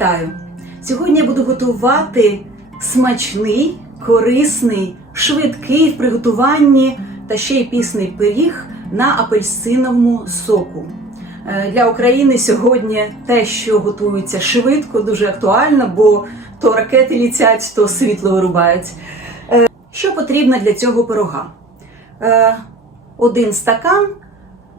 Вітаю! Сьогодні я буду готувати смачний, корисний, швидкий в приготуванні та ще й пісний пиріг на апельсиновому соку. Е, Для України сьогодні те, що готується швидко, дуже актуально, бо то ракети літять, то світло вирубають. Е, Що потрібно для цього пирога? Е, Один стакан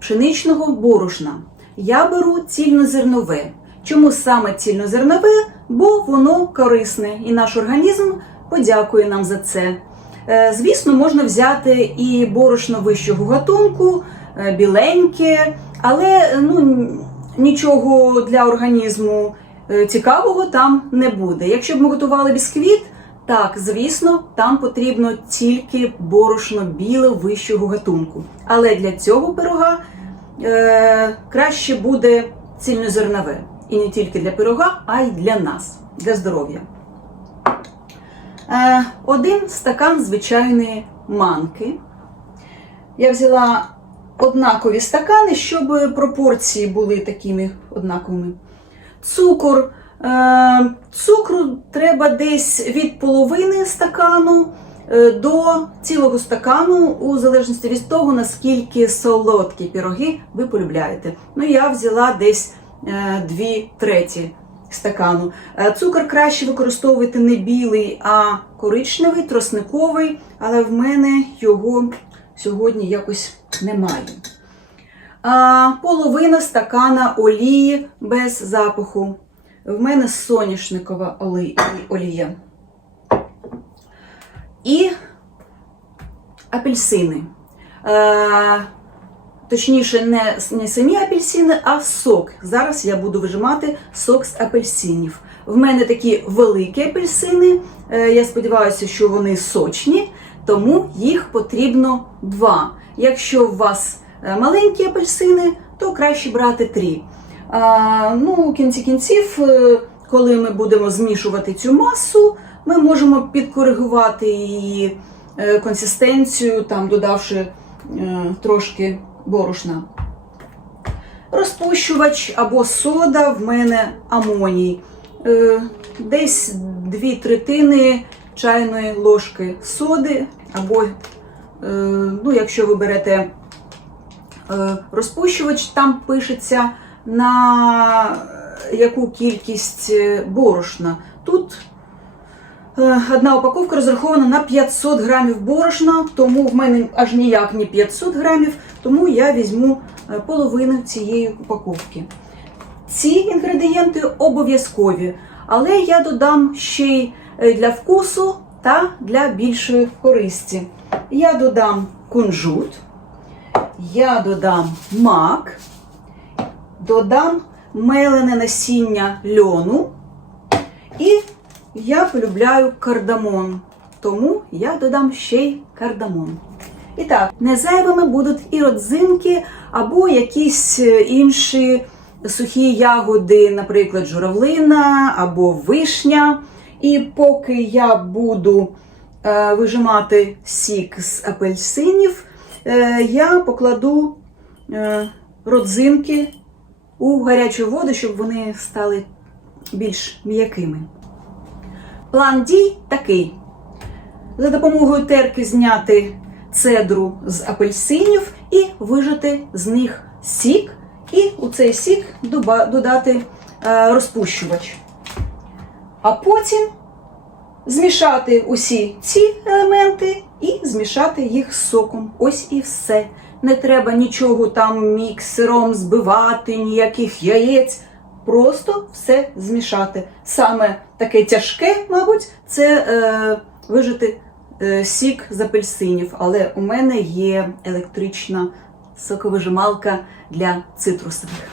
пшеничного борошна. Я беру цільнозернове. Чому саме цільнозернове? Бо воно корисне, і наш організм подякує нам за це. Е, Звісно, можна взяти і борошно вищого гатунку, е, біленьке, але ну, нічого для організму е, цікавого там не буде. Якщо б ми готували бісквіт, так, звісно, там потрібно тільки борошно біле вищого гатунку. Але для цього пирога е, краще буде цільнозернове. І не тільки для пирога, а й для нас, для здоров'я. Е, один стакан звичайної манки. Я взяла однакові стакани, щоб пропорції були такими однаковими. Цукор. Е, цукру треба десь від половини стакану е, до цілого стакану, у залежності від того, наскільки солодкі піроги ви полюбляєте. Ну, я взяла десь е, дві треті стакану. Е, Цукор краще використовувати не білий, а коричневий, тросниковий, але в мене його сьогодні якось немає. Половина стакана олії без запаху. В мене соняшникова олія. І апельсини. Точніше, не, не самі апельсини, а сок. Зараз я буду вижимати сок з апельсинів. В мене такі великі апельсини. Е, я сподіваюся, що вони сочні, тому їх потрібно два. Якщо у вас е, маленькі апельсини, то краще брати три. А, ну, у кінці кінців, е, коли ми будемо змішувати цю масу, ми можемо підкоригувати її консистенцію, там, додавши трошки борошна. Розпущувач або сода в мене амоній. Е, Десь дві третини чайної ложки соди, або, е, ну, якщо ви берете е, розпущувач, там пишеться на яку кількість борошна. Тут одна упаковка розрахована на 500 грамів борошна, тому в мене аж ніяк не 500 грамів, тому я візьму е, половину цієї упаковки. Ці інгредієнти обов'язкові, але я додам ще й е, для вкусу та для більшої користі. Я додам кунжут, я додам мак, додам мелене насіння льону і я полюбляю кардамон, тому я додам ще й кардамон. І так, не зайвими будуть і родзинки, або якісь е, інші сухі ягоди, наприклад, журавлина або вишня. І поки я буду е, вижимати сік з апельсинів, е, я покладу е, родзинки у гарячу воду, щоб вони стали більш м'якими. План дій такий: за допомогою терки зняти цедру з апельсинів і вижати з них сік, і у цей сік додати е, розпущувач. А потім змішати усі ці елементи і змішати їх з соком. Ось і все. Не треба нічого там міксером збивати, ніяких яєць. Просто все змішати. Саме таке тяжке, мабуть, це е, вижити сік з апельсинів. Але у мене є електрична соковижималка для цитрусових.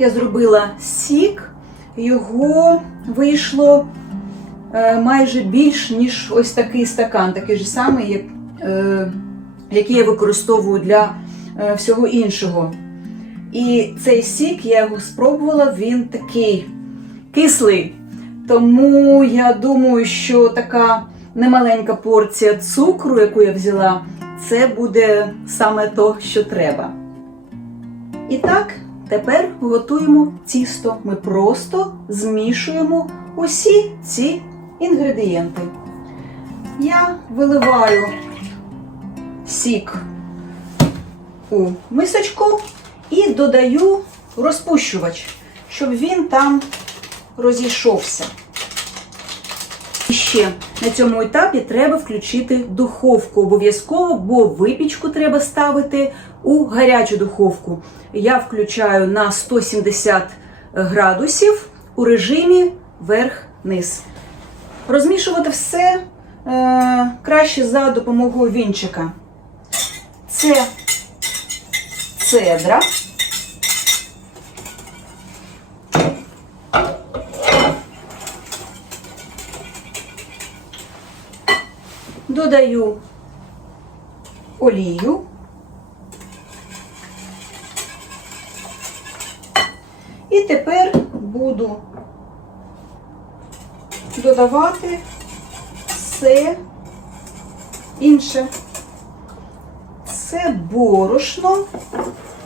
Я зробила сік, його вийшло е, майже більш, ніж ось такий стакан, такий же самий, як, е, який я використовую для е, всього іншого. І цей сік я його спробувала, він такий кислий. Тому я думаю, що така немаленька порція цукру, яку я взяла, це буде саме то, що треба. І так, тепер готуємо тісто. Ми просто змішуємо усі ці інгредієнти. Я виливаю сік у мисочку і додаю розпущувач, щоб він там розійшовся. І ще на цьому етапі треба включити духовку обов'язково, бо випічку треба ставити у гарячу духовку. Я включаю на 170 градусів у режимі верх-низ. Розмішувати все е, краще за допомогою вінчика. Це цедра. Додаю олію. І тепер буду додавати все інше. Це борошно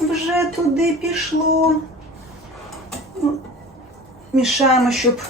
вже туди пішло. Ну, Мішаємо, щоб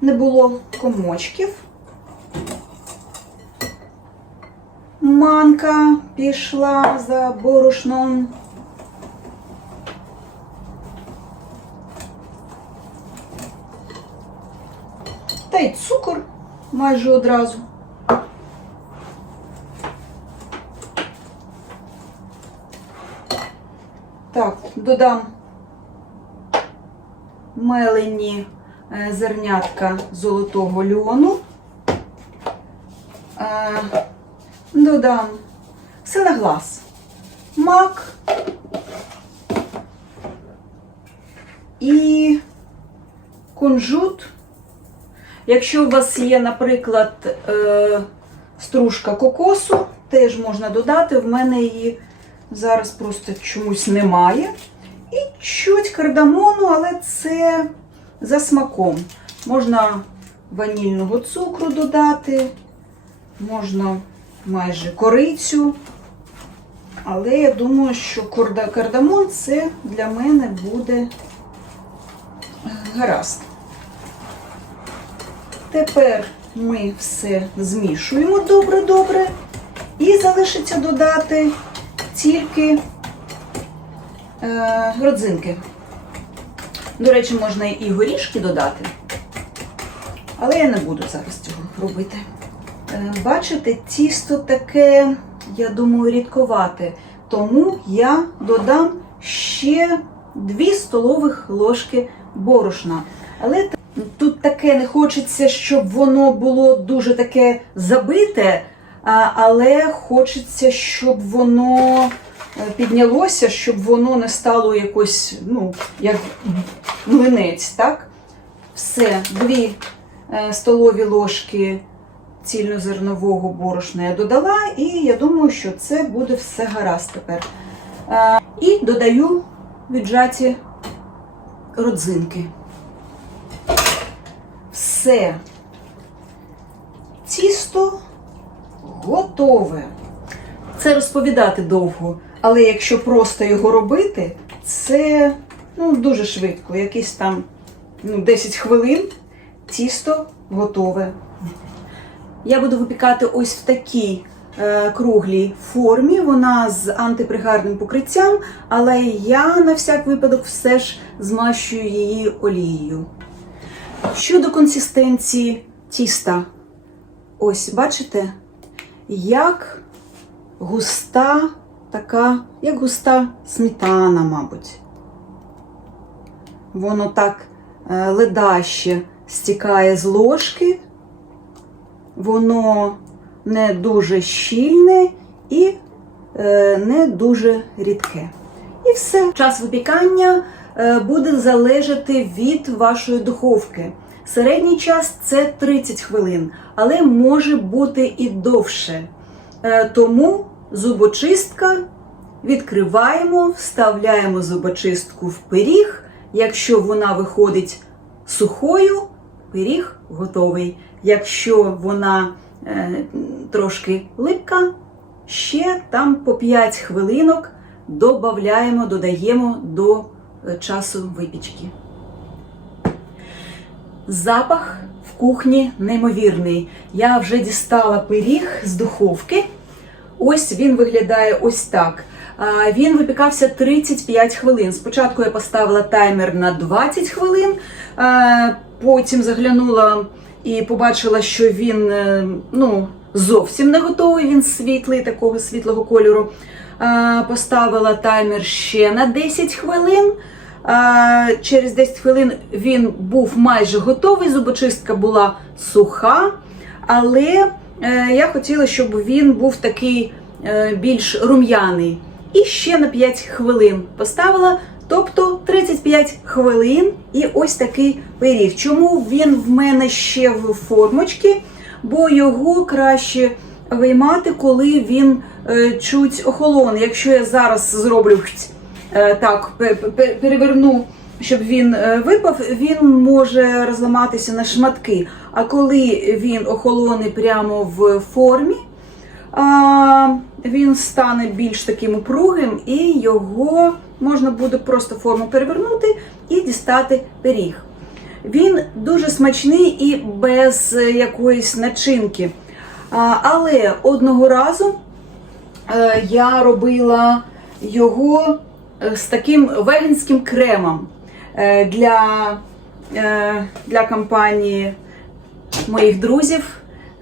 не було комочків. Манка пішла за борошном. Та й цукор майже одразу. Так, додам мелені е, зернятка золотого льону. Е, Додам все. Мак і кунжут. Якщо у вас є, наприклад, е, стружка кокосу, теж можна додати. В мене її зараз просто чомусь немає. І чуть кардамону, але це за смаком. Можна ванільного цукру додати, можна майже корицю. Але я думаю, що кардамон це для мене буде гаразд. Тепер ми все змішуємо добре-добре. І залишиться додати тільки е, родзинки. До речі, можна і горішки додати, але я не буду зараз цього робити. Е, Бачите, тісто таке, я думаю, рідковате. Тому я додам ще 2 столових ложки борошна. Але тут таке не хочеться, щоб воно було дуже таке забите, але хочеться, щоб воно е, піднялося, щоб воно не стало якось, ну, як млинець, так? Все, 2 е, столові ложки цільнозернового борошна я додала, і я думаю, що це буде все гаразд тепер. Е, І додаю віджаті родзинки. Все. Тісто готове. Це розповідати довго, але якщо просто його робити, це ну, дуже швидко, якісь там ну, 10 хвилин тісто готове. Я буду випікати ось в такій е, круглій формі. Вона з антипригарним покриттям, але я на всяк випадок все ж змащую її олією. Щодо консистенції тіста, ось бачите, як густа, така, як густа сметана, мабуть. Воно так е, ледаще стікає з ложки воно не дуже щільне і е, не дуже рідке. І все. Час випікання буде залежати від вашої духовки. Середній час це 30 хвилин, але може бути і довше. Е, тому зубочистка відкриваємо, вставляємо зубочистку в пиріг. Якщо вона виходить сухою, пиріг готовий. Якщо вона е, трошки липка, ще там по 5 хвилинок додаємо, додаємо до е, часу випічки. Запах в кухні неймовірний. Я вже дістала пиріг з духовки. Ось він виглядає ось так. Він випікався 35 хвилин. Спочатку я поставила таймер на 20 хвилин, потім заглянула і побачила, що він е, ну, зовсім не готовий, він світлий, такого світлого кольору. Поставила таймер ще на 10 хвилин. Через 10 хвилин він був майже готовий, зубочистка була суха, але е, я хотіла, щоб він був такий е, більш рум'яний. І ще на 5 хвилин поставила, тобто 35 хвилин і ось такий пиріг. Чому він в мене ще в формочці? Бо його краще виймати, коли він чуть охолоне. Якщо я зараз зроблю е, так, пе- пе- переверну, щоб він е, випав, він може розламатися на шматки. А коли він охолоне прямо в формі, він стане більш таким упругим, і його можна буде просто форму перевернути і дістати пиріг. Він дуже смачний і без е, якоїсь начинки. Але одного разу е, я робила його е, з таким веганським кремом е, для, е, для компанії моїх друзів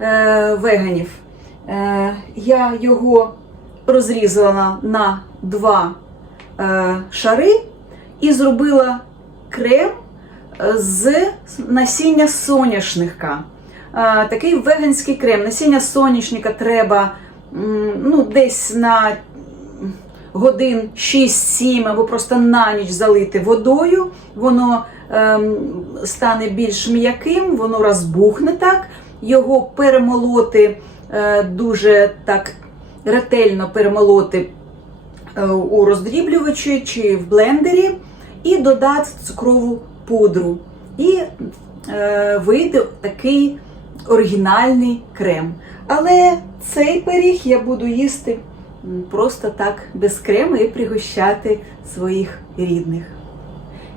е, веганів. Е, Я його розрізала на два е, шари і зробила крем е, з насіння соняшника. Е, Такий веганський крем. Насіння соняшника треба ну, десь на годин 6-7 або просто на ніч залити водою. Воно ем, стане більш м'яким, воно розбухне так. Його перемолоти е, дуже так ретельно перемолоти е, у роздріблювачі чи в блендері, і додати цукрову пудру. І е, вийде такий оригінальний крем. Але цей пиріг я буду їсти просто так без крему і пригощати своїх рідних.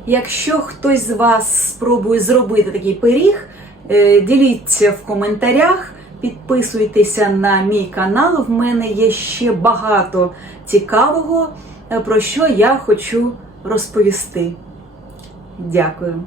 Якщо хтось з вас спробує зробити такий пиріг, е, діліться в коментарях, підписуйтеся на мій канал. В мене є ще багато цікавого, е, про що я хочу розповісти. Дякую.